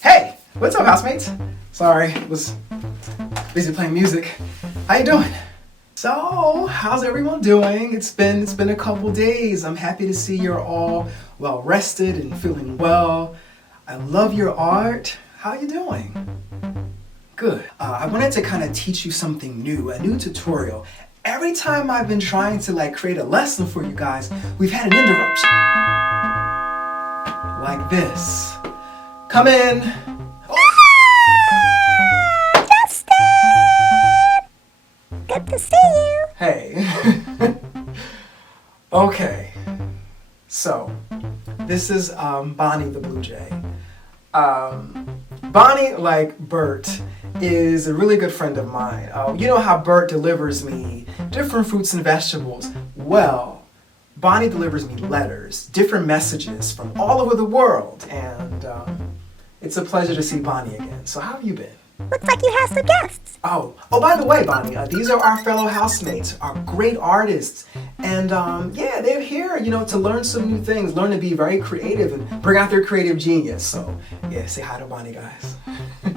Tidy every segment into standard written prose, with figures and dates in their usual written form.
Hey, what's up, housemates? Sorry, was busy playing music. How you doing? So, how's everyone doing? It's been a couple days. I'm happy to see you're all well rested and feeling well. I love your art. How you doing? Good. I wanted to kind of teach you something new, a new tutorial. Every time I've been trying to create a lesson for you guys, we've had an interruption. Like this. Come in. Justin! Good to see you. Hey. Okay. So, this is Bonnie the Bluejay. Bonnie, like Bert, is a really good friend of mine. You know how Bert delivers me different fruits and vegetables? Well, Bonnie delivers me letters, different messages from all over the world, and it's a pleasure to see Bonnie again. So how have you been? Looks like you have some guests. Oh, by the way, Bonnie, these are our fellow housemates, our great artists. And yeah, they're here, to learn some new things, learn to be very creative and bring out their creative genius. So yeah, say hi to Bonnie, guys.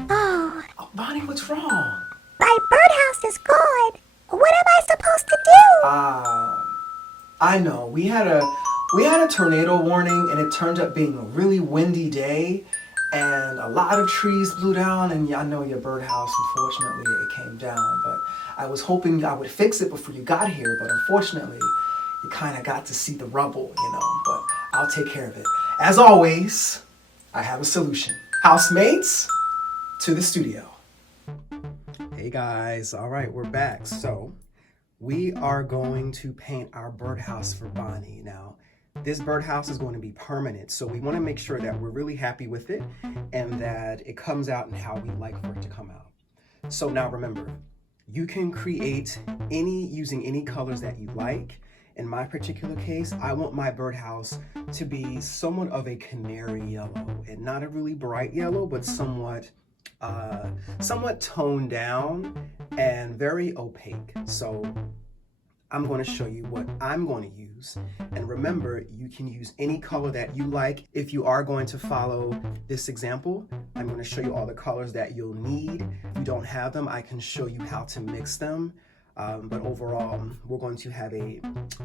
Oh, Bonnie, what's wrong? my birdhouse is gone. What am I supposed to do? I know. We had a tornado warning, and it turned up being a really windy day, and a lot of trees blew down, and I know your birdhouse, unfortunately, it came down, but I was hoping I would fix it before you got here, but unfortunately, you kind of got to see the rubble, but I'll take care of it. As always, I have a solution. Housemates, to the studio. Hey guys, all right, we're back. So, we are going to paint our birdhouse for Bonnie. Now, this birdhouse is going to be permanent, so we want to make sure that we're really happy with it and that it comes out in how we like for it to come out. So now remember, you can create using any colors that you like. In my particular case, I want my birdhouse to be somewhat of a canary yellow, and not a really bright yellow, but somewhat toned down and very opaque. So I'm going to show you what I'm going to use. And remember, you can use any color that you like. If you are going to follow this example, I'm going to show you all the colors that you'll need. If you don't have them, I can show you how to mix them. But overall, we're going to have a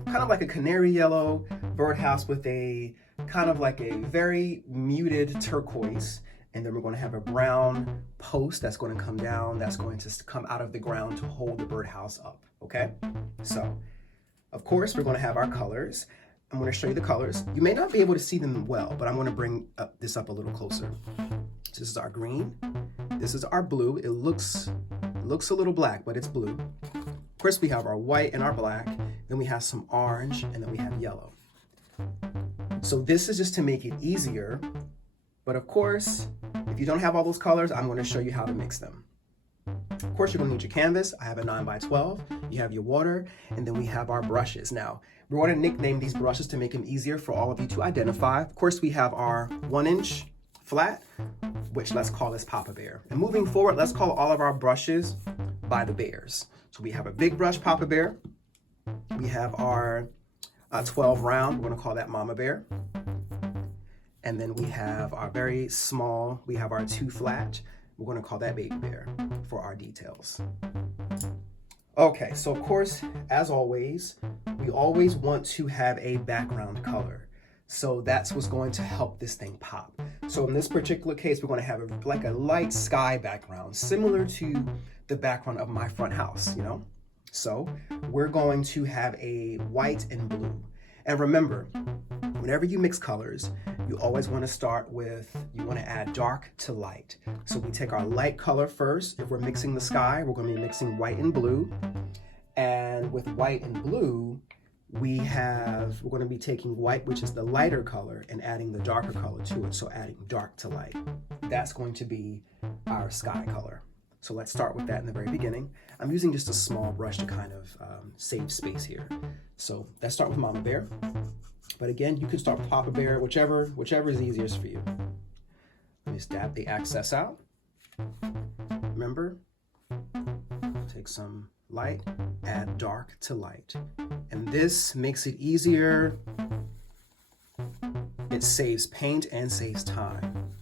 kind of like a canary yellow birdhouse with a kind of like a very muted turquoise. And then we're going to have a brown post that's going to come down, that's going to come out of the ground to hold the birdhouse up, okay? So, of course, we're going to have our colors. I'm going to show you the colors. You may not be able to see them well, but I'm going to bring this up a little closer. So this is our green. This is our blue. It looks a little black, but it's blue. Of course, we have our white and our black. Then we have some orange, and then we have yellow. So this is just to make it easier. But of course, if you don't have all those colors, I'm going to show you how to mix them. Of course, you're going to need your canvas. I have a 9x12. You have your water, and then we have our brushes. Now, we're going to nickname these brushes to make them easier for all of you to identify. Of course, we have our 1-inch flat, which let's call this Papa Bear. And moving forward, let's call all of our brushes by the bears. So we have a big brush, Papa Bear. We have our 12 round. We're going to call that Mama Bear. And then we have our very small, we have our 2 flat. We're going to call that Baby Bear for our details. Okay, so of course, as always, we always want to have a background color. So that's what's going to help this thing pop. So in this particular case, we're going to have like a light sky background, similar to the background of my front house, So we're going to have a white and blue. And remember, whenever you mix colors, you always want to start with, you want to add dark to light. So we take our light color first. If we're mixing the sky, we're going to be mixing white and blue. And with white and blue, we're going to be taking white, which is the lighter color, and adding the darker color to it. So adding dark to light. That's going to be our sky color. So let's start with that in the very beginning. I'm using just a small brush to kind of save space here. So let's start with Mama Bear. But again, you could start with Papa Bear, whichever is easiest for you. Let me dab the excess out. Remember, take some light, add dark to light. And this makes it easier. It saves paint and saves time.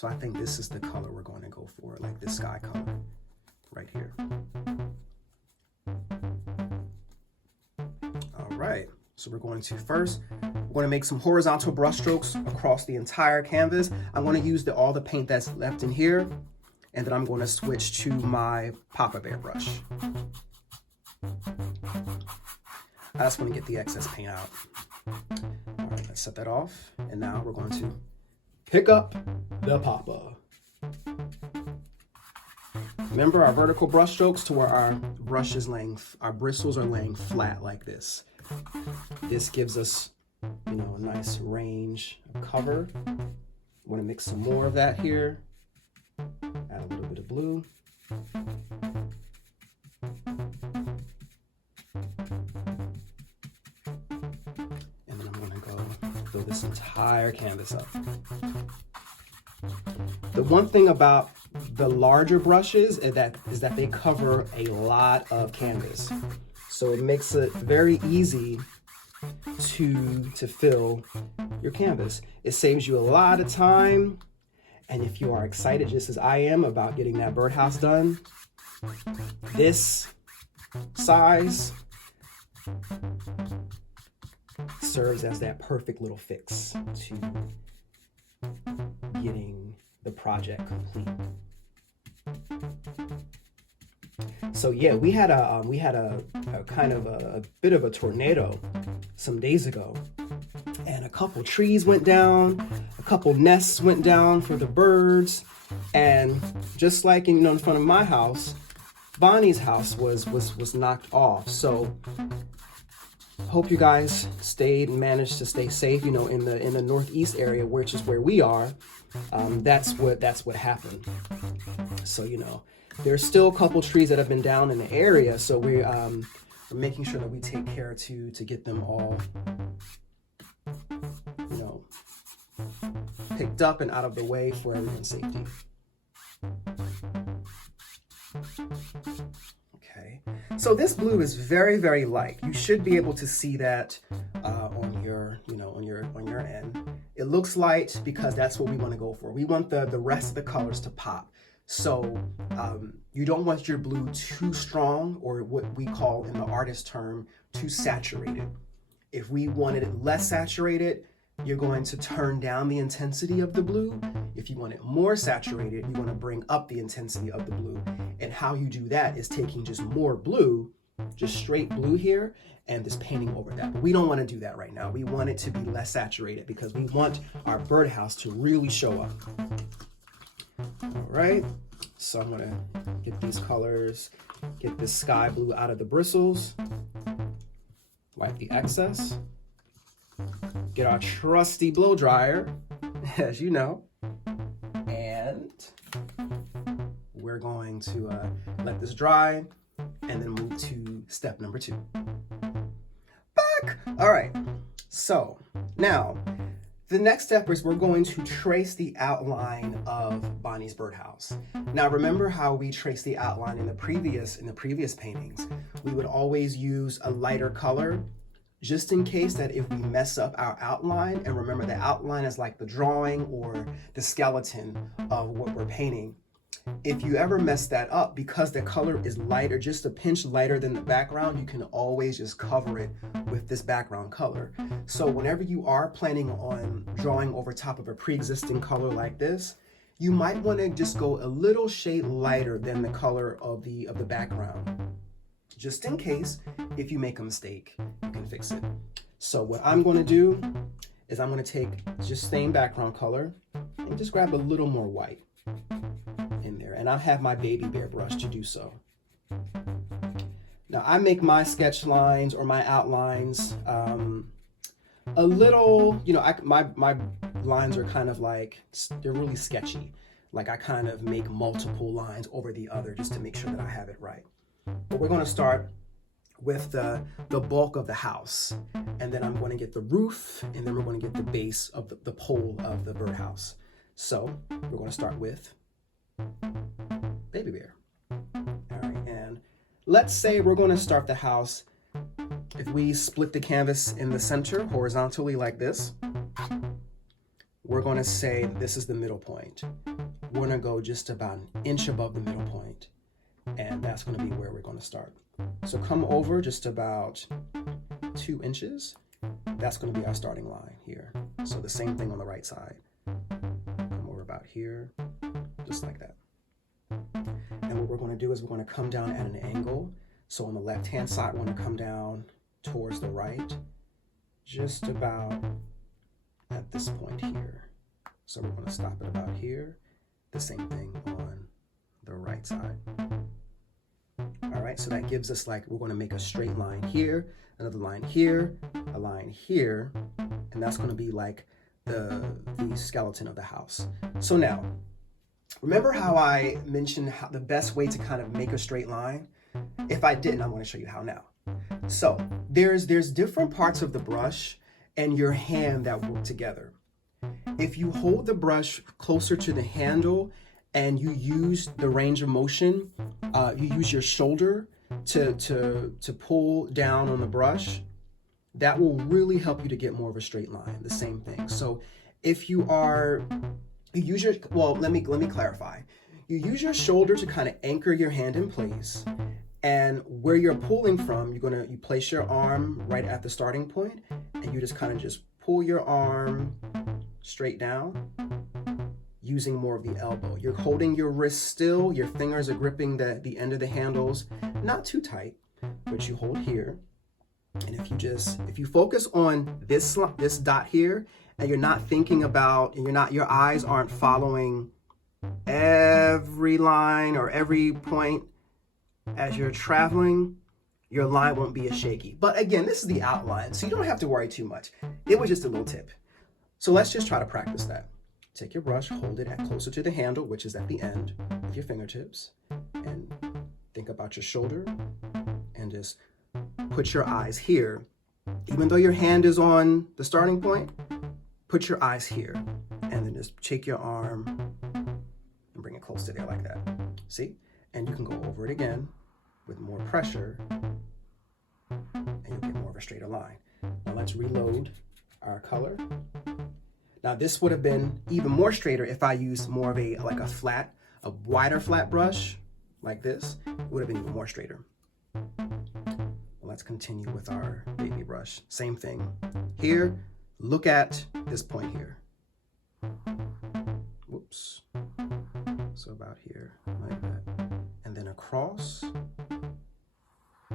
So I think this is the color we're going to go for, like this sky color right here. All right, so we're going to we're going to make some horizontal brush strokes across the entire canvas. I'm going to use all the paint that's left in here, and then I'm going to switch to my Papa Bear brush. I just want to get the excess paint out. All right, let's set that off. And now we're going to pick up the Papa. Remember our vertical brush strokes to where our bristles are laying flat like this. This gives us, a nice range of cover. Want to mix some more of that here. Add a little bit of blue. And then I'm going to go fill this entire canvas up. The one thing about the larger brushes is that they cover a lot of canvas. So it makes it very easy to fill your canvas. It saves you a lot of time. And if you are excited, just as I am, about getting that birdhouse done, this size serves as that perfect little fix to getting the project complete. So yeah, we had a kind of a bit of a tornado some days ago, and a couple trees went down, a couple nests went down for the birds, and just like in front of my house, Bonnie's house was knocked off. So hope you guys managed to stay safe. In the northeast area, which is where we are, that's what happened. So there's still a couple trees that have been down in the area, so we're making sure that we take care to get them all, picked up and out of the way for everyone's safety. Okay, so this blue is very, very light. You should be able to see that on your end. It looks light because that's what we want to go for. We want the rest of the colors to pop. So you don't want your blue too strong, or what we call in the artist term, too saturated. If we wanted it less saturated, you're going to turn down the intensity of the blue. If you want it more saturated, you want to bring up the intensity of the blue. And how you do that is taking just more blue, just straight blue here, and just painting over that. But we don't want to do that right now. We want it to be less saturated because we want our birdhouse to really show up. All right, so I'm gonna get these colors, get this sky blue out of the bristles, wipe the excess, get our trusty blow dryer, as you know, and we're going to let this dry and then move to step number 2. Back! All right, so now the next step is we're going to trace the outline of Bonnie's birdhouse. Now remember how we traced the outline in the previous paintings? We would always use a lighter color just in case that if we mess up our outline, and remember the outline is like the drawing or the skeleton of what we're painting. If you ever mess that up, because the color is lighter, just a pinch lighter than the background, you can always just cover it with this background color. So whenever you are planning on drawing over top of a pre-existing color like this, you might want to just go a little shade lighter than the color of the background. Just in case, if you make a mistake, you can fix it. So what I'm going to do is I'm going to take just same background color and just grab a little more white in there, and I'll have my baby bear brush to do so. Now I make my sketch lines or my outlines a little, my lines are kind of like, they're really sketchy. Like I kind of make multiple lines over the other just to make sure that I have it right. But we're going to start with the bulk of the house, and then I'm going to get the roof, and then we're going to get the base of the pole of the birdhouse. So we're going to start with baby bear. All right, and let's say we're going to start the house. If we split the canvas in the center horizontally like this, we're going to say this is the middle point. We're going to go just about an inch above the middle point, and that's going to be where we're going to start. So come over just about 2 inches. That's going to be our starting line here. So the same thing on the right side. Come over about here, just like that. And what we're going to do is we're going to come down at an angle. So on the left-hand side, we're going to come down towards the right, just about at this point here. So we're going to stop it about here. The same thing on the right side. All right, so that gives us, like, we're going to make a straight line here, another line here, a line here, and that's going to be like the skeleton of the house. So now, remember how I mentioned how the best way to kind of make a straight line? If I didn't, I'm going to show you how now. So there's different parts of the brush and your hand that work together. If you hold the brush closer to the handle and you use the range of motion, you use your shoulder to pull down on the brush, that will really help you to get more of a straight line, the same thing. So if you use your, well, let me clarify. You use your shoulder to kind of anchor your hand in place, and where you're pulling from, you place your arm right at the starting point, and you just kind of just pull your arm straight down, using more of the elbow. You're holding your wrist still, your fingers are gripping the end of the handles, not too tight, but you hold here. And if you focus on this dot here, and you're not thinking about, and your eyes aren't following every line or every point as you're traveling, your line won't be as shaky. But again, this is the outline, so you don't have to worry too much. It was just a little tip. So let's just try to practice that. Take your brush, hold it closer to the handle, which is at the end of your fingertips, and think about your shoulder, and just put your eyes here. Even though your hand is on the starting point, put your eyes here, and then just take your arm and bring it close to there like that. See? And you can go over it again with more pressure, and you'll get more of a straighter line. Now let's reload our color. Now this would have been even more straighter if I used more of a wider flat brush like this. It would have been even more straighter. Let's continue with our baby brush. Same thing. Here, look at this point here. Whoops. So about here, like that. And then across,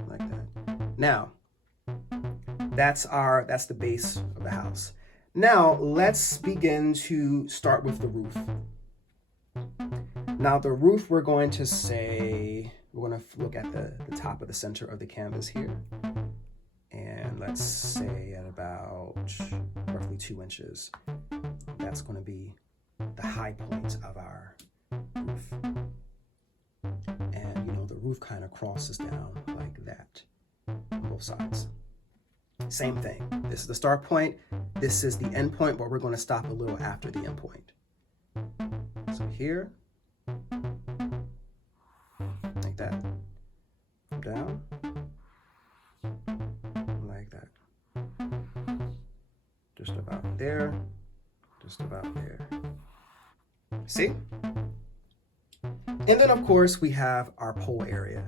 like that. Now, that's the base of the house. Now, let's begin to start with the roof. Now, the roof, we're going to look at the top of the center of the canvas here. And let's say at about roughly 2 inches. That's going to be the high point of our roof. And, the roof kind of crosses down like that on both sides. Same thing. This is the start point. This is the end point, but we're going to stop a little after the end point. So here, like that, down, like that. Just about there, just about there. See? And then of course we have our pole area.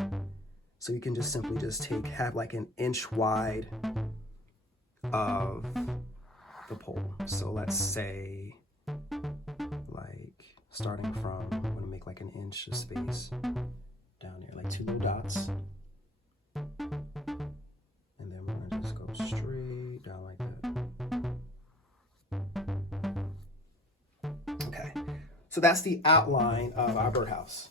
So you can just simply have like an inch wide of the pole. So let's say, like, starting from, I'm gonna make like an inch of space down there, like 2 little dots. And then we're gonna just go straight down like that. Okay, so that's the outline of our birdhouse.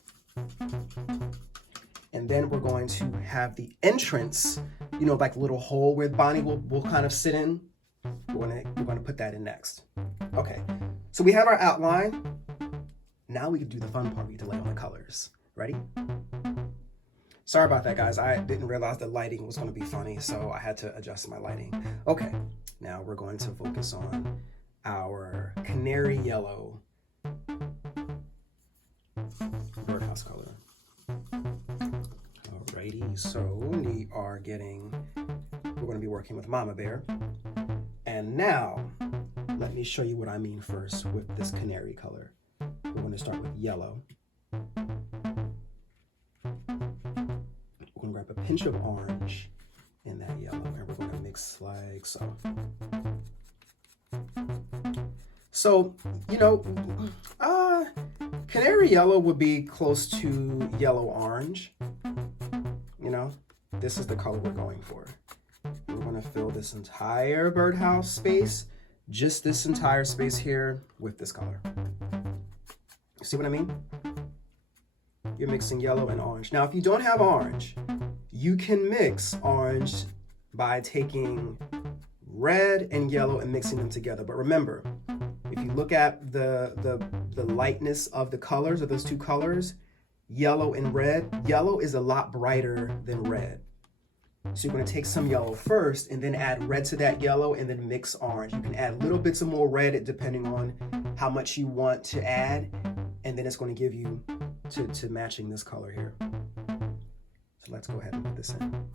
And then we're going to have the entrance, like a little hole where Bonnie will kind of sit in. We're gonna put that in next. Okay, so we have our outline. Now we can do the fun part. We get to lay on the colors. Ready? Sorry about that, guys. I didn't realize the lighting was gonna be funny, so I had to adjust my lighting. Okay, now we're going to focus on our canary yellow birdhouse color. Alrighty, so we're going to be working with Mama Bear. And now let me show you what I mean first with this canary color. We're going to start with yellow. We're going to grab a pinch of orange in that yellow, and we're going to mix like so. So, you know, canary yellow would be close to yellow orange. You know, this is the color we're going for. We're going to fill this entire birdhouse space, just this entire space here, with this color. See what I mean? You're mixing yellow and orange. Now, if you don't have orange, you can mix orange by taking red and yellow and mixing them together. But remember, if you look at the lightness of the colors of those two colors, yellow and red, yellow is a lot brighter than red. So you're going to take some yellow first and then add red to that yellow and then mix orange. You can add little bits of more red depending on how much you want to add, and then it's going to give you to matching this color here. So let's go ahead and put this in.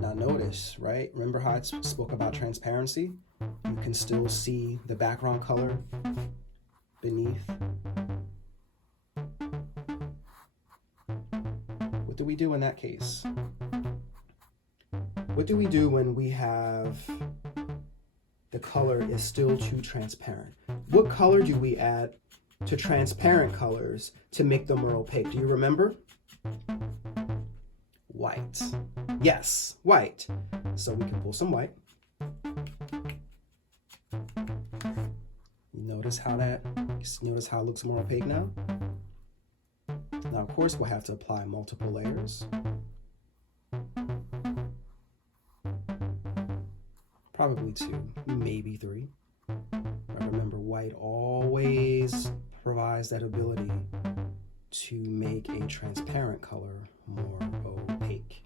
Now notice, right? Remember how I spoke about transparency? You can still see the background color beneath. What do we do in that case? What do we do when we have the color is still too transparent? What color do we add to transparent colors to make them more opaque? Do you remember? White. Yes, white. So we can pull some white. Notice how it looks more opaque now? Now, of course, we'll have to apply multiple layers. Probably 2, maybe 3. But remember, white always provides that ability to make a transparent color more opaque.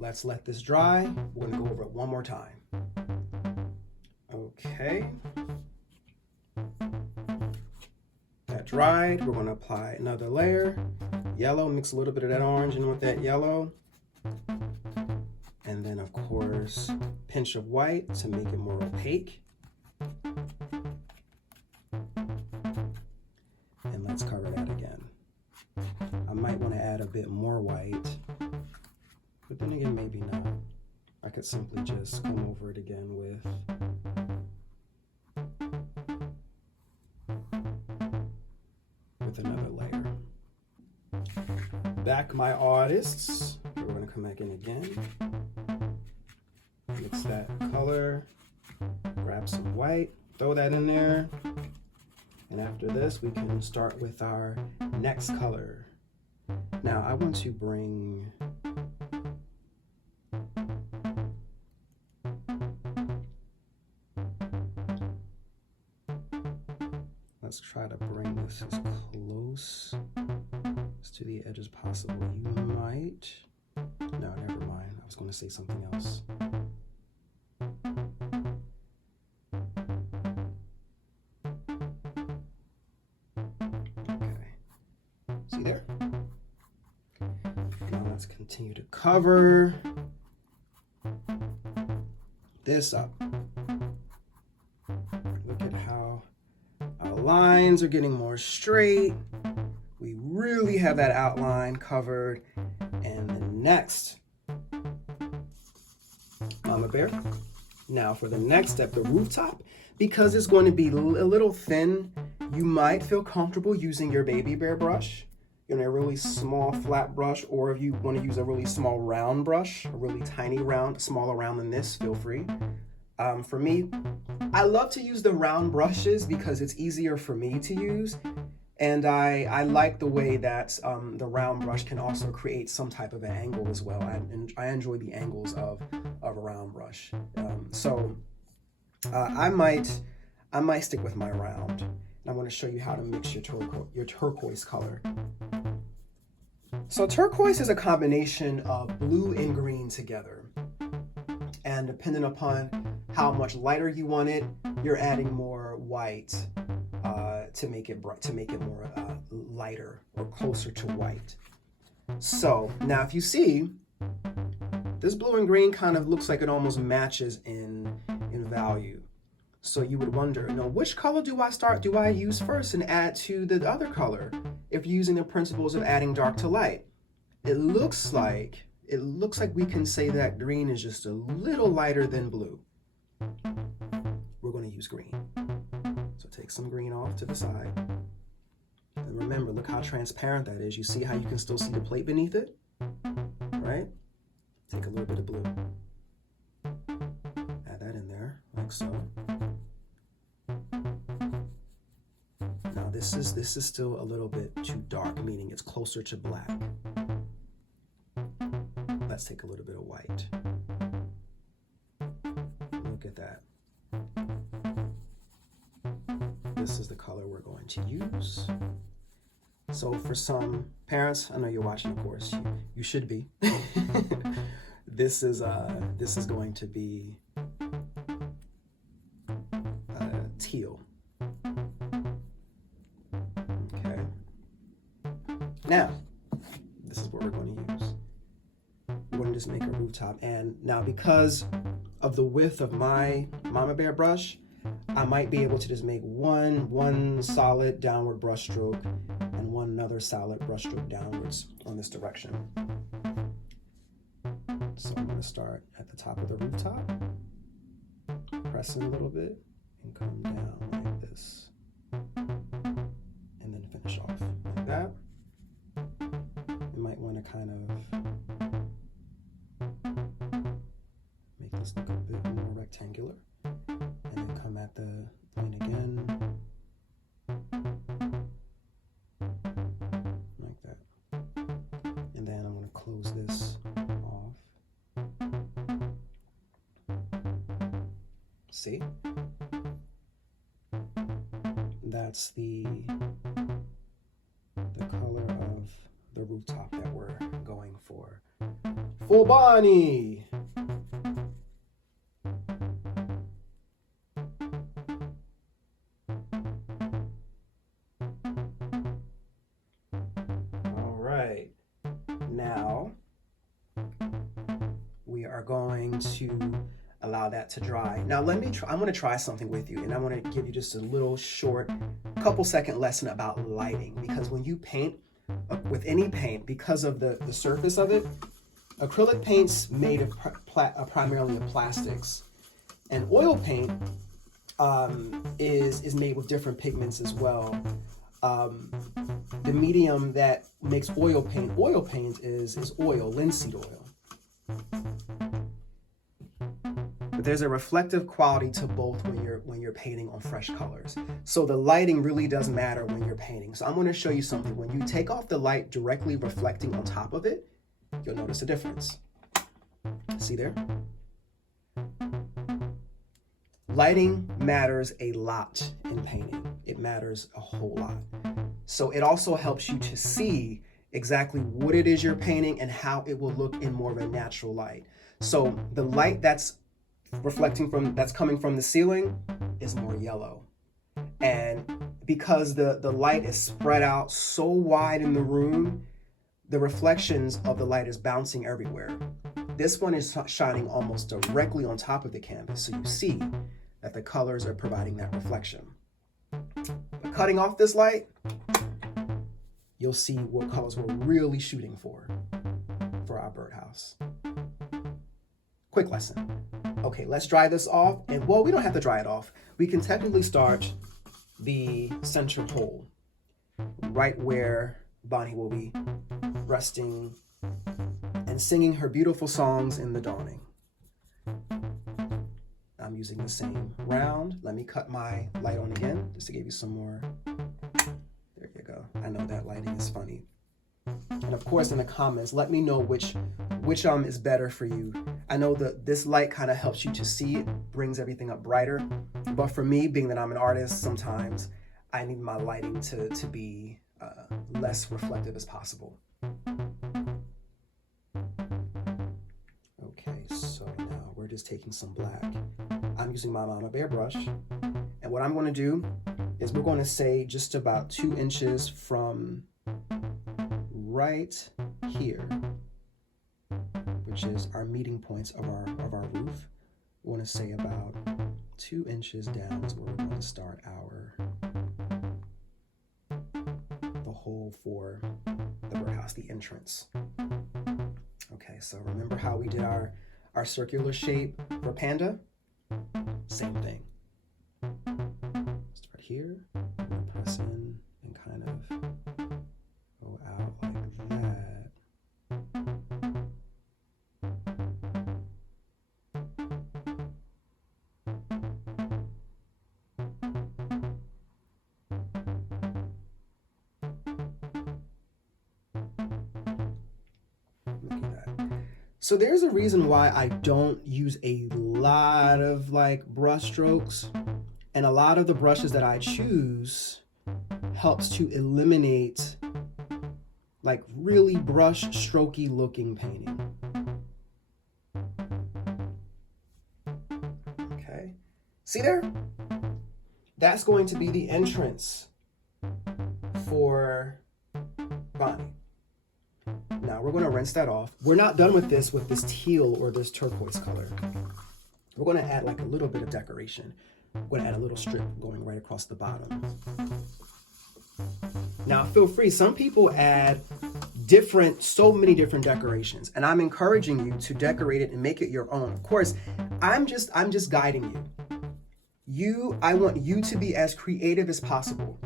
Let's let this dry. We're going to go over it one more time. Okay. That dried. We're going to apply another layer. Yellow, mix a little bit of that orange in with that yellow. And then, of course, pinch of white to make it more opaque. And let's cover that again. I might want to add a bit more white. But then again, maybe not. I could simply just come over it again with another layer. Back my artists. We're going to come back in again. Mix that color. Grab some white. Throw that in there. And after this, we can start with our next color. Now, I want to bring... Let's try to bring this as close to the edge as possible. You might... No, never mind. I was going to say something else. Okay. See there? Now let's continue to cover this up. Look at how our lines are getting more straight. We really have that outline covered. And the next, Mama Bear. Now for the next step, the rooftop, because it's going to be a little thin, you might feel comfortable using your baby bear brush, a really small flat brush, or if you want to use a really small round brush, a really tiny round, smaller round than this, feel free. For me, I love to use the round brushes because it's easier for me to use. And I like the way that the round brush can also create some type of an angle as well. I enjoy the angles of a round brush. I might stick with my round. And I want to show you how to mix your turquoise color. So turquoise is a combination of blue and green together. And depending upon how much lighter you want it, you're adding more white to make it bright, to make it more lighter or closer to white. So now if you see, this blue and green kind of looks like it almost matches in value. So you would wonder, which color do I use first and add to the other color if you're using the principles of adding dark to light? It looks like we can say that green is just a little lighter than blue. We're going to use green. So take some green off to the side. And remember, look how transparent that is. You see how you can still see the plate beneath it? Right? Take a little bit of blue. Add that in there, like so. Now this is still a little bit too dark, meaning it's closer to black. Let's take a little bit of white. Look at that. This is the color we're going to use. So for some parents, I know you're watching, of course, you should be. This is going to be teal. Okay. Now, this is what we're going to use. We're going to just make a rooftop, and now because of the width of my Mama Bear brush, I might be able to just make one solid downward brush stroke and one another solid brush stroke downwards on this direction. So I'm going to start at the top of the rooftop, press in a little bit, and come down like this, and then finish off like that. You might want to kind of make this look a bit more rectangular, and then come at the point again, like that. And then I'm going to close this off. See? That's the color of the rooftop that we're going for. For Bonnie! All right. Now, we are going to allow that to dry. Now I'm going to try something with you, and I'm going to give you just a little short, couple second lesson about lighting, because when you paint with any paint, because of the surface of it, acrylic paint's made of primarily of plastics, and oil paint is made with different pigments as well. The medium that makes oil paint is oil, linseed oil. But there's a reflective quality to both when you're painting on fresh colors. So the lighting really does matter when you're painting. So I'm going to show you something. When you take off the light directly reflecting on top of it, you'll notice a difference. See there? Lighting matters a lot in painting. It matters a whole lot. So it also helps you to see exactly what it is you're painting and how it will look in more of a natural light. So the light that's coming from the ceiling is more yellow. And because the light is spread out so wide in the room, the reflections of the light is bouncing everywhere. This one is shining almost directly on top of the canvas, so you see that the colors are providing that reflection. But cutting off this light, you'll see what colors we're really shooting for our birdhouse. Quick lesson. Okay, let's dry this off. And well, we don't have to dry it off. We can technically start the center hole right where Bonnie will be resting and singing her beautiful songs in the dawning. I'm using the same round. Let me cut my light on again just to give you some more. There you go. I know that lighting is funny. And of course, in the comments, let me know which is better for you. I know that this light kind of helps you to see it, brings everything up brighter. But for me, being that I'm an artist, sometimes I need my lighting to be less reflective as possible. Okay, so now we're just taking some black. I'm using my Mama Bear brush. And And what I'm going to do is we're going to say just about 2 inches from right here, which is our meeting points of our roof. We want to say about 2 inches down is where we're going to start the hole for the birdhouse, the entrance. Okay, so remember how we did our circular shape for panda? Same thing. Start here, press in and kind of go out like that. Look at that. So there's a reason why I don't use a lot of like brush strokes, and a lot of the brushes that I choose helps to eliminate like really brush strokey looking painting. Okay, see there? That's going to be the entrance for Bonnie. Now we're going to rinse that off. We're not done with this teal or this turquoise color. We're going to add like a little bit of decoration. We're going to add a little strip going right across the bottom. Now feel free, some people add so many different decorations, and I'm encouraging you to decorate it and make it your own. Of course, I'm just guiding you. I want you to be as creative as possible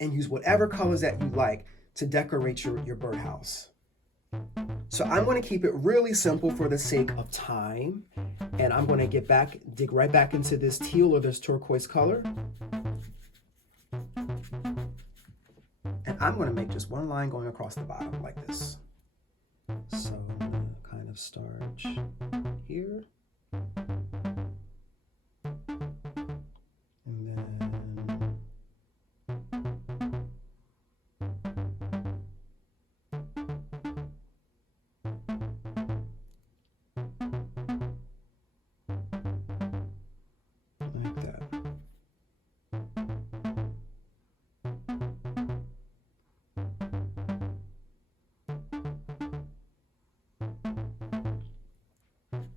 and use whatever colors that you like to decorate your birdhouse. So I'm going to keep it really simple for the sake of time, and I'm going to dig right back into this teal or this turquoise color. And I'm going to make just one line going across the bottom like this. So I'm going to kind of start here. And then like that.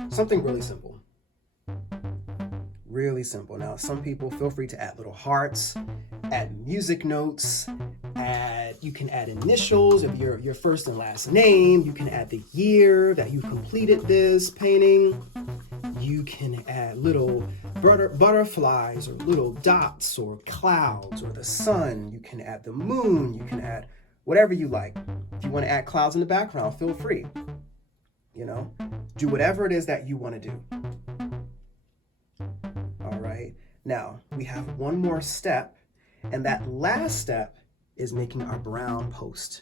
Something really simple. Really simple. Now, some people feel free to add little hearts, add music notes, you can add initials of your first and last name. You can add the year that you completed this painting. You can add little butterflies or little dots or clouds or the sun. You can add the moon. You can add whatever you like. If you want to add clouds in the background, feel free. You know, do whatever it is that you want to do. All right. Now we have one more step, and that last step is making our brown post.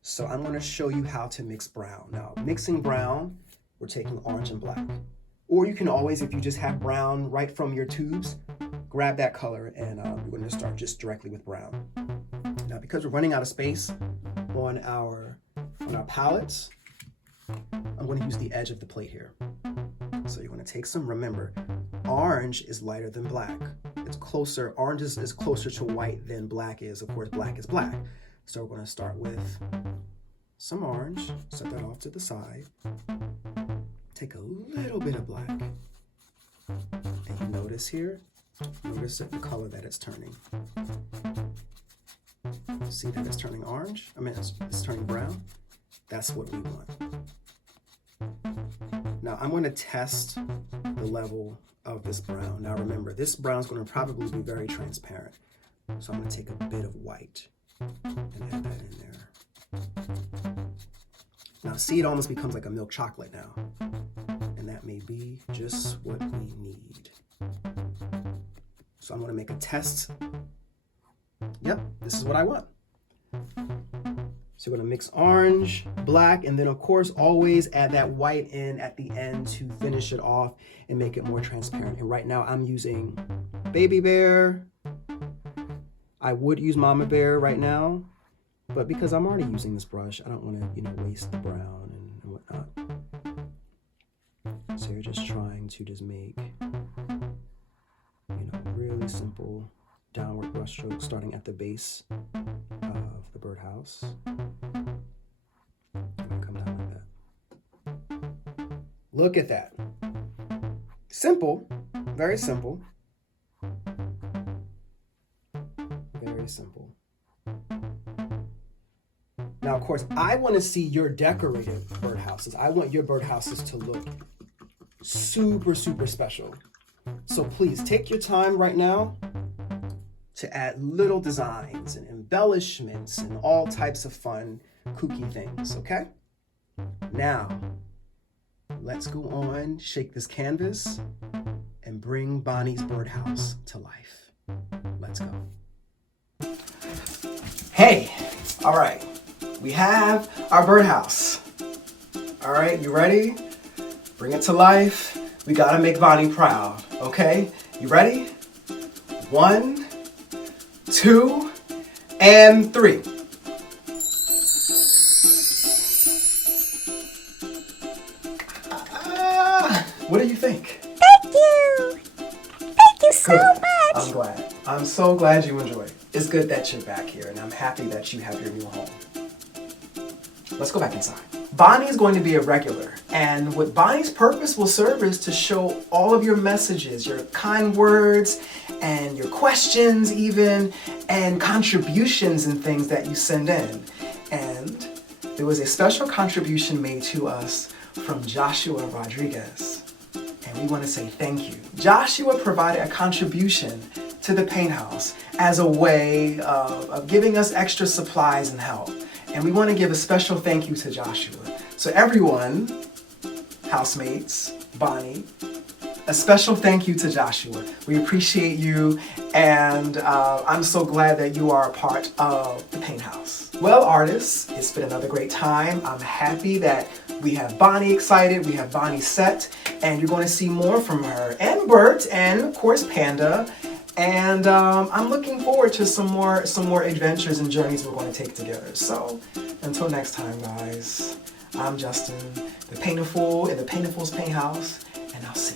So I'm going to show you how to mix brown. Now, mixing brown, we're taking orange and black. Or you can always, if you just have brown right from your tubes, grab that color, and we're going to start just directly with brown. Now, because we're running out of space on our palettes, I'm going to use the edge of the plate here. So you're going to take some, remember, orange is lighter than black. It's closer, orange is closer to white than black is. Of course, black is black. So we're going to start with some orange, set that off to the side. Take a little bit of black. And you notice here, notice the color that it's turning. See that it's turning orange? I mean, it's turning brown. That's what we want. Now I'm going to test the level of this brown. Now remember, this brown is going to probably be very transparent. So I'm going to take a bit of white and add that in there. Now see, it almost becomes like a milk chocolate now. And that may be just what we need. So I'm going to make a test. Yep, this is what I want. So we're going to mix orange, black, and then of course always add that white in at the end to finish it off and make it more transparent. And right now I'm using Baby Bear. I would use Mama Bear right now, but because I'm already using this brush, I don't want to, waste the brown and whatnot. So you're just trying to just make Really simple downward brushstroke starting at the base of the birdhouse. And come down like that. Look at that. Simple, very simple. Very simple. Now, of course, I want to see your decorated birdhouses. I want your birdhouses to look super, super special. So please take your time right now to add little designs and embellishments and all types of fun, kooky things, okay? Now, let's go on, shake this canvas, and bring Bonnie's birdhouse to life. Let's go. Hey, all right, we have our birdhouse. All right, you ready? Bring it to life. We gotta make Bonnie proud, okay? You ready? 1, 2, and 3. What do you think? Thank you. Thank you so Good. much. I'm glad. I'm so glad you enjoyed. It's good that you're back here, and I'm happy that you have your new home. Let's go back inside. Bonnie is going to be a regular, and what Bonnie's purpose will serve is to show all of your messages, your kind words, and your questions even, and contributions and things that you send in. And there was a special contribution made to us from Joshua Rodriguez, and we want to say thank you. Joshua provided a contribution to the paint house as a way of giving us extra supplies and help. And we want to give a special thank you to Joshua. So everyone, housemates, Bonnie, a special thank you to Joshua. We appreciate you, and I'm so glad that you are a part of the paint house. Well, artists, it's been another great time. I'm happy that we have Bonnie excited, we have Bonnie set, and you're going to see more from her, and Bert, and of course Panda. And I'm looking forward to some more adventures and journeys we're going to take together. So until next time, guys, I'm Justin, the Painterful in the Painterful's Paint House, and I'll see you.